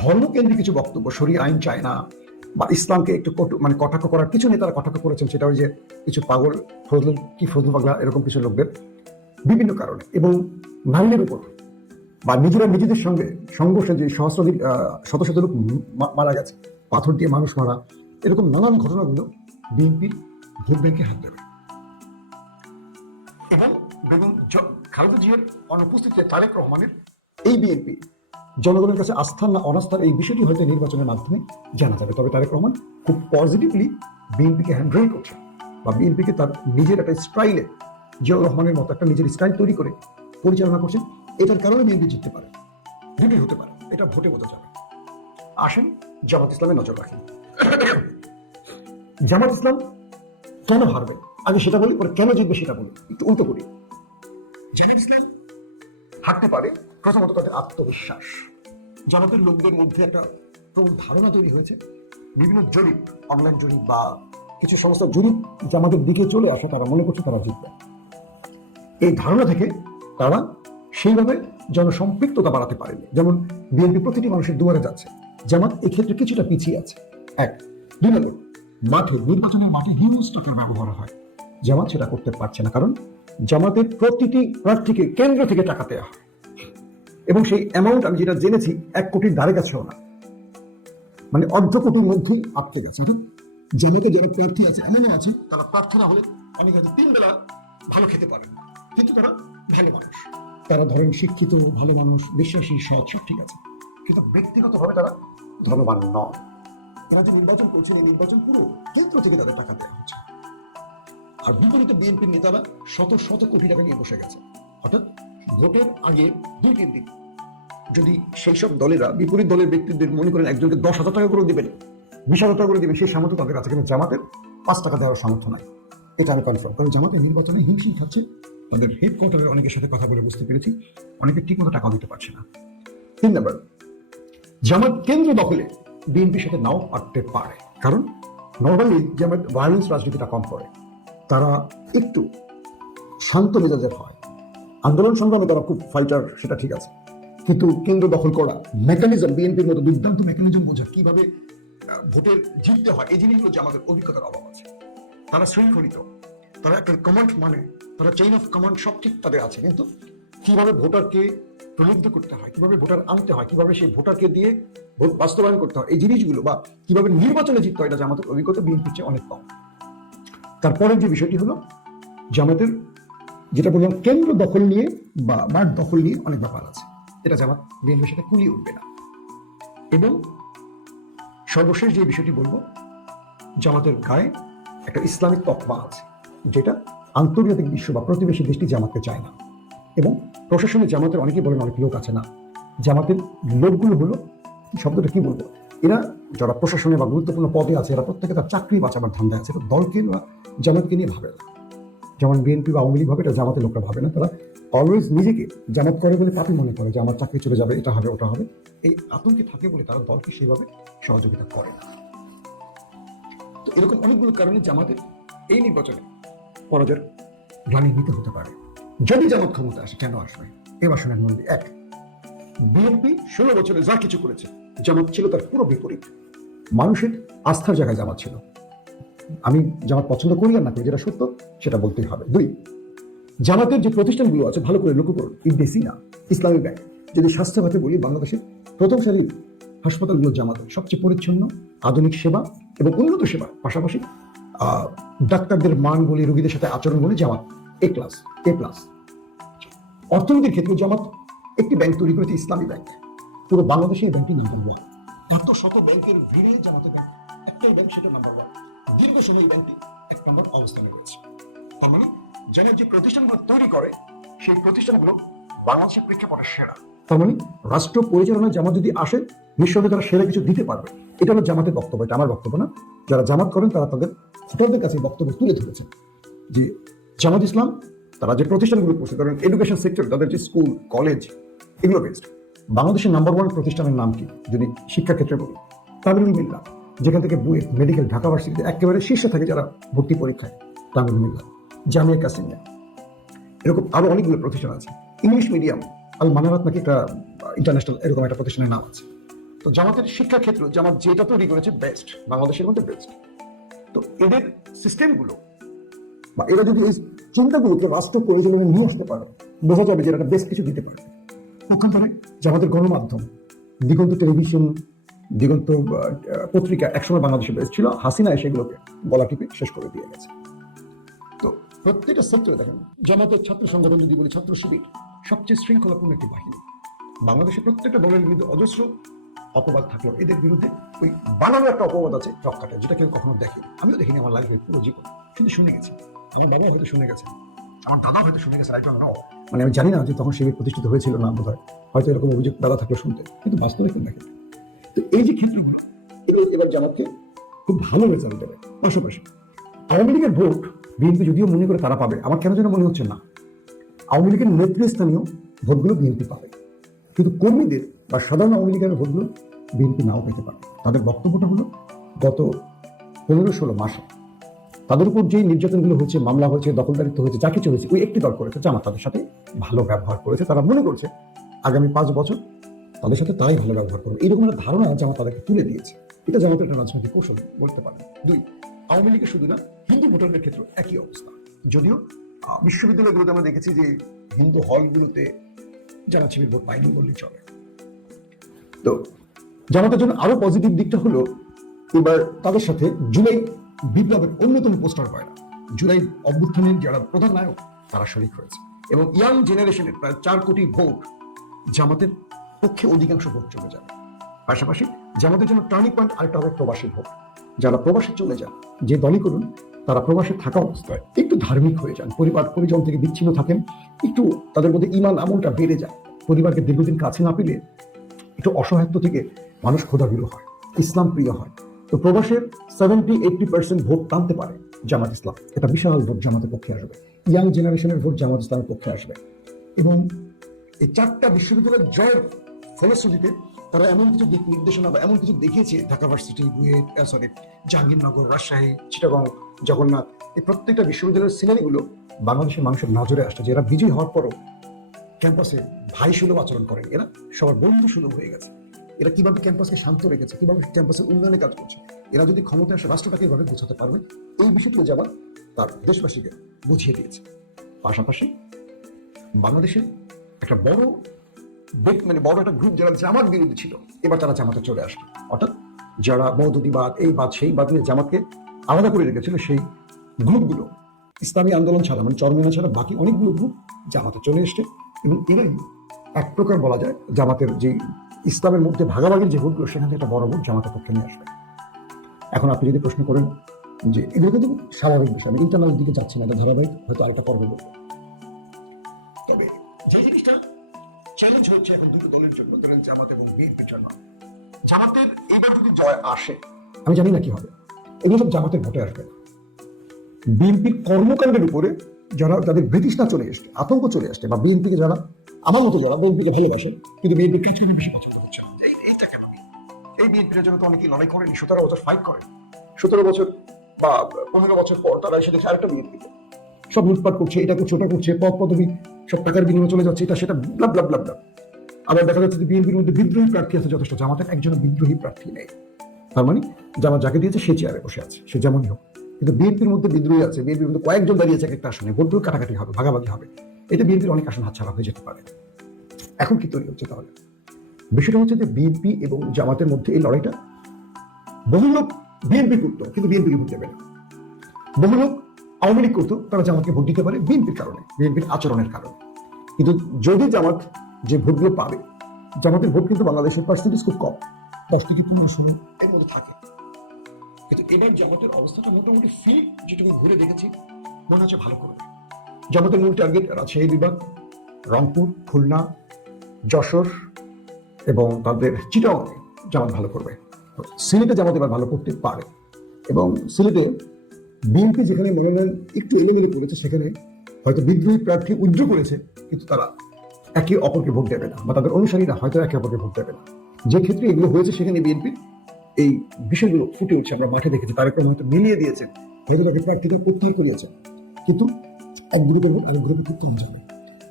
ধর্মকেন্দ্রিক কিছু বক্তব্য, শরিয়া আইন চায় না বা ইসলামকে একটু কটাক্ষ করার কিছু নেতারা কটাক্ষ করেছেন, সেটা ওই যে কিছু পাগল ফজলুল পাগলা এরকম কিছু লোকদের বিভিন্ন কারণে, এবং নারীদের উপর বা নিজেরা নিজেদের সঙ্গে সংঘর্ষে যে সহস্রাধিক শত শত লোক মারা গেছে, পাথর দিয়ে মানুষ মারা, এরকম নানান ঘটনাগুলো বিএনপির ভোট ব্যাংকে হাত দেবে। এবং বেগম খালেদা জিয়ার অনুপস্থিতিতে তারেক রহমানের এই বিএনপি জনগণের কাছে আস্থা না অনাস্থার এই বিষয়টি হয়তো নির্বাচনের মাধ্যমে জানা যাবে। তবে তারেক রহমান খুব পজিটিভলি বিএনপিকে হ্যান্ডেল করছে, বা বিএনপিকে তার নিজের একটা স্টাইলে, জিয়াউর রহমানের মতো একটা নিজের স্টাইল তৈরি করে পরিচালনা করছেন। এটার কারণে বিএনপি জিততে পারে, দুটোই হতে পারে, এটা ভোটে বোঝা যাবে। আসেন জামাত ইসলামে নজর রাখেন। জামাত ইসলাম কেন হারবে আগে সেটা বলি, পরে কেন জিতবে সেটা বলি, একটু উল্টো করি। জামাত ইসলাম হারতে পারে প্রথমত তাদের আত্মবিশ্বাস। জামাতের লোকদের মধ্যে একটা প্রবল ধারণা তৈরি হয়েছে, বিভিন্ন জরিপ, অনলাইন জরিপ বা কিছু সংস্থার জরিপ জামাতের দিকে চলে আসে, তারা মনে করছে তারা জিতবে। এই ধারণা থেকে তারা সেইভাবে জনসম্পৃক্ততা বাড়াতে পারেনি। যেমন বিএনপি প্রতিটি মানুষের দুয়ারে যাচ্ছে, জামাত এক্ষেত্রে কিছুটা পিছিয়ে আছে। এক, দুই নম্বর, নির্বাচনের মাঠে হিউজ টাকার ব্যবহার হয়, জামাত সেটা করতে পারছে না, কারণ জামাতের প্রতিটি প্রার্থীকে কেন্দ্র থেকে টাকা দেওয়া হয়, এবং সেই অ্যামাউন্ট আমি যেটা জেনেছি 1 কোটির ধারে কাছেও না, মানে অর্ধ কোটির মধ্যেই আটকে গেছে। অর্থাৎ জামাতে যারা প্রার্থী আছে, এমনও আছে তারা প্রার্থনা হলে অনেক হয়তো 3 বেলা ভালো খেতে পারেন, কিন্তু তারা ভালো মানুষ, তারা ধরেন শিক্ষিত, ভালো মানুষ, বিশ্বাসী, সৎ, সব ঠিক আছে, কিন্তু ব্যক্তিগতভাবে তারা ধনবান নয়। তারা যে নির্বাচন করছেন, এই নির্বাচন পুরো কেন্দ্র থেকে তাদের টাকা দেওয়া হচ্ছে। আর বিপরীতে বিএনপির নেতারা শত শত কোটি টাকা নিয়ে বসে গেছে। অর্থাৎ ভোটের আগে 2-3 দিন যদি সেই সব দলেরা বিপরীত দলের ব্যক্তিদের মনে করেন একজনকে 10,000 টাকা করে দিবেন, 20,000 টাকা করে দিবেন, সেই সামর্থ্য তাদের আছে, কিন্তু জামাতের 5 টাকা দেওয়ার সামর্থ্য নাই। এটা আমি কনফার্ম, কারণ জামাতের নির্বাচনে হিমশিম খাচ্ছে। তাদের হেডকোয়ার্টারের অনেকের সাথে কথা বলে বুঝতে পেরেছি অনেকে ঠিক মতো টাকা দিতে পারছে না। 3 নম্বর, জামাত কেন্দ্র দখলে বিএনপির সাথে নাও পারতে পারে, কারণ নর্মালি জামাত ভায়োলেন্স রাজনীতিটা কম করে, তারা একটু শান্ত মেজাজের হয়। আন্দোলন সংগ্রামে তারা খুব ফাইটার, সেটা ঠিক আছে, কিন্তু কেন্দ্র দখল করা মেকানিজম, বিএনপির মতো দুর্দান্ত মেকানিজম বোঝা, কিভাবে ভোটের জিততে হয়, এই জিনিসগুলো যে আমাদের অভিজ্ঞতার অভাব আছে। তারা শৃঙ্খলিত, তারা একটা কমান্ড, মানে তারা চেইন অফ কমান্ড সব ঠিক তাদের আছে, কিন্তু কিভাবে ভোটারকে প্রলুব্ধ করতে হয়, কিভাবে ভোটার আনতে হয়, কিভাবে সেই ভোটারকে দিয়ে ভোট বাস্তবায়ন করতে হয়, এই জিনিসগুলো, বা কিভাবে নির্বাচনে জিততে হয়, এটা জামাতের অভিজ্ঞতা বিএনপির চেয়ে অনেক কম। তারপরের যে বিষয়টি হলো জামাতের, যেটা বললাম, কেন্দ্র দখল নিয়ে বা মাঠ দখল নিয়ে অনেক ব্যাপার আছে, এটা জামাত বিএনপির সাথে কুলিয়ে উঠবে না। এবং সর্বশেষ যে বিষয়টি বলবো, জামাতের গায়ে একটা ইসলামিক তকমা আছে, যেটা আন্তর্জাতিক বিশ্ব বা প্রতিবেশী দেশটি জামাতকে চায় না। এবং প্রশাসনে জামাতের অনেকেই বলেন অনেক লোক আছে, না, জামাতের লোকগুলো হলো, শব্দটা কি বলবো, এরা যারা প্রশাসনে বা গুরুত্বপূর্ণ পদে আছে, এরা প্রত্যেকে তার চাকরি বাঁচাবার ধান্দায় আছে, দলকে বা জামাতকে নিয়ে ভাবে না। যেমন বিএনপি বা আওয়ামী লীগ ভাবে, এটা জামাতের লোকরা ভাবে না। তারা অলওয়েজ নিজেকে জামাত করে বলে পাপি মনে করে, যে আমার চাকরি চলে যাবে, এটা হবে, ওটা হবে, এই আতঙ্কে থাকে বলে তারা দলকে সেইভাবে সহযোগিতা করে না। তো এরকম অনেকগুলো কারণে জামাতের এই নির্বাচনে পরাজয়ের গ্লানি নিতে হতে পারে। যদি জামাত ক্ষমতা আসে, কেন আসবে এবার শুনেন মন দিয়ে। 1, বিএনপি 16 বছরে যা কিছু করেছে, জামাত ছিল তার পুরো বিপরীত। মানুষের আস্থার জায়গায় জামাত ছিল। আমি জামাত পছন্দ করি আর না করি, যেটা সত্য সেটা বলতেই হবে। 2, জামাতের যে প্রতিষ্ঠানগুলো আছে ভালো করে লক্ষ্য করুন, ইবদেসি না, ইসলামী ব্যাংক। যদি স্বাস্থ্য খাতে বলি, বাংলাদেশের প্রথম সারির হাসপাতালগুলো জামাতের, সবচেয়ে পরিচ্ছন্ন, আধুনিক সেবা এবং উন্নত সেবা, পাশাপাশি ডাক্তারদের মান বলি, রোগীদের সাথে আচরণ বলি, জামাত A+, A+। অর্থনীতির ক্ষেত্রে জামাত একটি ব্যাংক তৈরি করেছে, ইসলামী ব্যাংক। পুরো বাংলাদেশে এই ব্যাংকটি নাম্বার 1। এত শত ব্যাংকের ভিড়ে জামাতের ব্যাংক একটাই ব্যাংক, সেটা নাম্বার 1। দীর্ঘ সময় এই ব্যাংকটি 1 নম্বর অবস্থানে রয়েছে। তার মানে জামাত যে প্রতিষ্ঠানগুলো তৈরি করে, সেই প্রতিষ্ঠানগুলো বাংলাদেশের প্রেক্ষাপটে সেরা। তার মানে রাষ্ট্র পরিচালনায় জামাত যদি আসে, নিঃসন্দেহে তারা সেরা কিছু দিতে পারবে। এটা হলো জামাতের বক্তব্য, এটা আমার বক্তব্য না। যারা জামাত করেন তারা তাদের ভোটারদের কাছে বক্তব্য তুলে ধরেছেন যে জামাত ইসলাম তারা যে প্রতিষ্ঠানগুলো করছে, ধরেন এডুকেশন সেক্টর, তাদের যে স্কুল, কলেজ, এগুলো বেস্ট। বাংলাদেশের নাম্বার 1 প্রতিষ্ঠানের নাম কি যদি শিক্ষা ক্ষেত্রে বলি? তামিলুল মিল্লাহ, যেখান থেকে বুয়েট, মেডিকেল, ঢাকা ভার্সিটিতে একেবারে শীর্ষে থাকে যারা ভর্তি পরীক্ষায়, তামিলুল মিল্লাহ, জামিয়া কাসিমিয়া, এরকম আরো অনেকগুলো প্রতিষ্ঠান আছে। ইংলিশ মিডিয়াম, আল মানারাত নাকি একটা ইন্টারন্যাশনাল, এরকম একটা প্রতিষ্ঠানের নাম আছে। তো জামাতের শিক্ষা ক্ষেত্র, জামাত যেটা তৈরি করেছে বেস্ট, বাংলাদেশের মধ্যে বেস্ট। তো এদের সিস্টেমগুলো বা এরা যদি এই চিন্তাগুলোকে বাস্তব পরিচালনায় নিয়ে আসতে পারে, বোঝা যাবে যে এরা বেশ কিছু দিতে পারে। পক্ষান্তরে যে আমাদের গণমাধ্যম দিগন্ত টেলিভিশন, দিগন্ত পত্রিকা একসময় বাংলাদেশে বেশ ছিল, হাসিনা সেগুলোকে গলা টিপে শেষ করে দিয়ে গেছে। তো প্রত্যেকটা সেক্টরে দেখেন, জামাতের ছাত্র সংগঠন যদি বলি, ছাত্র শিবির সবচেয়ে শৃঙ্খলাপূর্ণ একটি বাহিনী। বাংলাদেশের প্রত্যেকটা দলের বিরুদ্ধে অজস্র অপবাদ থাকলো, এদের বিরুদ্ধে ওই বানানো একটা অপবাদ আছে চক্কাটা, যেটা কেউ কখনো দেখেনি, আমিও দেখিনি আমার লাইফে পুরো জীবন, শুধু শুনে গেছি। আমার বাবা হয়তো শুনে গেছে, আমার দাদা হয়তো শুনে গেছে, মানে আমি জানি না যে তখন শিবির প্রতিষ্ঠিত হয়েছিল না, বোধ হয় হয়তো এরকম অভিযোগ দাদা থাকলো শুনতে, কিন্তু বাস্তবে কেউ দেখেন। তো এই যে ক্ষেত্রগুলো, এগুলো এবার জামাতকে খুব ভালো রেজাল্ট দেবে। পাশাপাশি আওয়ামী লীগের ভোট বিএনপি যদিও মনে করে তারা পাবে, আমার কেন যেন মনে হচ্ছে না, আওয়ামী লীগের নেতৃস্থানীয় ভোটগুলো বিএনপি পাবে, কিন্তু কর্মীদের বা সাধারণ আওয়ামী লীগের ভোটগুলো বিএনপি নাও পেতে পারে। তাদের বক্তব্যটা হলো গত 15-16 মাসে তাদের উপর যে নির্যাতনগুলো হয়েছে, মামলা হয়েছে, দখলদারিত্ব হয়েছে, যা কিছু হয়েছে, ওই একটি দল করেছে, জামাত তাদের সাথে ভালো ব্যবহার করেছে। তারা মনে করছে আগামী 5 বছর তাদের সাথে তারাই ভালো ব্যবহার করবে, এরকম একটা ধারণা জামাত তাদেরকে তুলে দিয়েছে। এটা জামাতের একটা রাজনৈতিক কৌশল বলতে পারেন। 2, আওয়ামী লীগের শুধু না, হিন্দু ভোটারদের ক্ষেত্রে একই অবস্থা। যদিও বিশ্ববিদ্যালয়গুলোতে আমরা দেখেছি যে হিন্দু হলগুলোতে যারা শিবির ভোট পায়নি বললেই চলে। তো জামাতের জন্য আরো পজিটিভ দিকটা হলো, এবার তাদের সাথে জুলাই বিপ্লবের অন্যতম পোস্টার পয়রা, জুলাই অভ্যুত্থানের যারা প্রধান নায়ক তারা শরিক হয়েছে, এবং ইয়াং জেনারেশনের প্রায় 4 কোটি ভোট জামাতের পক্ষে অধিকাংশ ভোট চলে যাবে। পাশাপাশি জামাতের জন্য টার্নিং পয়েন্ট আরেকটা হবে প্রবাসী ভোট। যারা প্রবাসে চলে যান, যে দলই করুন, তারা প্রবাসে থাকা অবস্থায় একটু ধার্মিক হয়ে যান, পরিবার পরিজন থেকে বিচ্ছিন্ন থাকেন, একটু তাদের মধ্যে ঈমান আমলটা বেড়ে যায়, পরিবারকে দীর্ঘদিন কাছে না পেলে একটু অসহায়ত্ব থেকে মানুষ খোদাভীরু হয়, ইসলাম প্রিয় হয়। তো প্রবাসের 70-80% ভোট টানতে পারে জামাত ইসলাম, এটা বিশাল ভোট জামাতের পক্ষে আসবে, ইয়াং জেনারেশনের ভোট জামাত ইসলামের পক্ষে আসবে। এবং এই 4টা বিশ্ববিদ্যালয়ের জয়ের ফলশ্রুতিতে তারা এমন কিছু দিক নির্দেশনা বা এমন কিছু দেখিয়েছে, ঢাকা ভার্সিটি, বুয়েট, জাহাঙ্গীরনগর, রাজশাহী, চিটাগং, জগন্নাথ, এই প্রত্যেকটা বিশ্ববিদ্যালয়ের সিনারিগুলো বাংলাদেশের মানুষের নজরে আসছে, যে এরা বিজয়ী হওয়ার পরও ক্যাম্পাসে ভাই সুলভ আচরণ করেন, এরা সবার বন্ধু সুলভ হয়ে গেছে, এরা কিভাবে ক্যাম্পাসকে শান্ত রেখেছে, কিভাবে ক্যাম্পাসের উন্নয়নে কাজ করছে, এরা যদি ক্ষমতায় আসে রাষ্ট্রটাকে এভাবে বোঝাতে পারবে, এই বিষয়গুলো যাবার তার দেশবাসীকে বুঝিয়ে দিয়েছে। পাশাপাশি বাংলাদেশের একটা বড় বড় একটা গ্রুপ যারা জামাত বিরোধী ছিল, এবার তারা জামাতে চলে আসবে। অর্থাৎ যারা মওদুদিবাদ, এই বাদ সেই বাদ নিয়ে জামাতকে আলাদা করে রেখেছিল, সেই গ্রুপগুলো ইসলামী আন্দোলন ছাড়া, মানে চরমোনা ছাড়া বাকি অনেকগুলো গ্রুপ জামাতে চলে এসছে, এবং এরাই এক প্রকার বলা যায় জামাতের যে ইসলামের মধ্যে ভাগাভাগির যে ভোটগুলো, সেখান থেকে একটা বড় ভোট জামাতের পক্ষে নিয়ে আসবে। এখন আপনি যদি প্রশ্ন করেন যে এগুলো কিন্তু স্বাভাবিক বিষয়, আমি ইন্টারনাল দিকে যাচ্ছি না, এটা ধারাবাহিক, হয়তো আরেকটা পর্ব বলবো। তবে যে জিনিসটা চ্যালেঞ্জ হচ্ছে এখন দুটো দলের জন্য, ধরেন জামাত এবং বিএনপির জন্য, জামাতের এবার যদি জয় আসে, আমি জানি না কি হবে, এগুলো সব জামাতের ভোটে আসবে। বিএনপির কর্মকাণ্ডের উপরে যারা, যাদের ব্রিটিশরা চলে আসছে, আতঙ্ক চলে আসছে, বা বিএনপিকে যারা আমার মতো যারা বিএনপিকে ভালোবাসে কিন্তু বিএনপির কাজ করতে বেশি পছন্দ করছে, এইটা কেন? এই বিএনপির জন্য তো অনেকেই লড়াই করেনি, 17 বছর ফাইট করে, 17 বছর বা 15 বছর পর তারা এসে দেখছে আরেকটা বিএনপি সব লুটপাট করছে, এটা করছে, ওটা করছে, পদ পদবি সব টাকার বিনিময়ে চলে যাচ্ছে, এটা সেটা ব্লা ব্লা ব্লা ব্লা। আবার দেখা যাচ্ছে যে বিএনপির মধ্যে বিদ্রোহী প্রার্থী আছে যথেষ্ট, জামাতের একজন বিদ্রোহী প্রার্থী নেই, তার মানে জামাত যাকে দিয়েছে সে চেয়ারে বসে আছে, সে যেমনই হোক। কিন্তু বিএনপির মধ্যে বিদ্রোহী আছে, বিএনপির মধ্যে কয়েকজন দাঁড়িয়েছে একটা আসনে, ভোটগুলো কাটাকাটি হবে, ভাগাভাগি হবে, এটা বিএনপির অনেক আসন হাতছাড়া হয়ে যেতে পারে। এখন কি তৈরি হচ্ছে তাহলে? বিষয়টা হচ্ছে যে বিএনপি এবং জামাতের মধ্যে এই লড়াইটা বহু লোক বিএনপি করতো, কিন্তু বিএনপিকে ভোট দেবে না। বহু লোক আওয়ামী লীগ করতো, তারা জামাতকে ভোট দিতে পারে বিএনপির কারণে, বিএনপির আচরণের কারণে। কিন্তু যদি জামাত যে ভোটগুলো পাবে, জামাতের ভোট কিন্তু বাংলাদেশের পার্সেন্টেজ খুব কম, 10 থেকে 15-16 এর মধ্যে থাকে। কিন্তু এবার জামাতের অবস্থাটা মোটামুটি ফিল যেটুকু ঘুরে দেখেছি মনে হচ্ছে ভালো করবে। জামাতের মূল টার্গেট রাজশাহী বিভাগ, রংপুর, খুলনা, যশোর এবং তাদের চিটাগংয়ে জামাত ভালো করবে। সিলেটে জামাত এবার ভালো করতে পারে, এবং সিলেটে বিএনপি যেখানে মনোনয়ন একটু এলোমেলো করেছে, সেখানে হয়তো বিদ্রোহী প্রার্থী উজ্জ্ব করেছে, কিন্তু তারা একে অপরকে ভোট দেবে না, বা তাদের অনুসারীরা হয়তো একে অপরকে ভোট দেবে না। যে ক্ষেত্রে এগুলো হয়েছে, সেখানে বিএনপি এই বিষয়গুলো ফুটে উঠছে, আমরা মাঠে দেখেছি, তার একরকম হয়তো মিলিয়ে দিয়েছে, হয়তো তাকে প্রার্থীকে প্রত্যাহার করিয়েছে, কিন্তু এক গ্রুপের ভোট আরেক গ্রুপে খুব কম যাবে।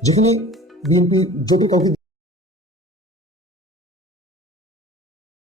যেখানে বিএনপি যত কাউকে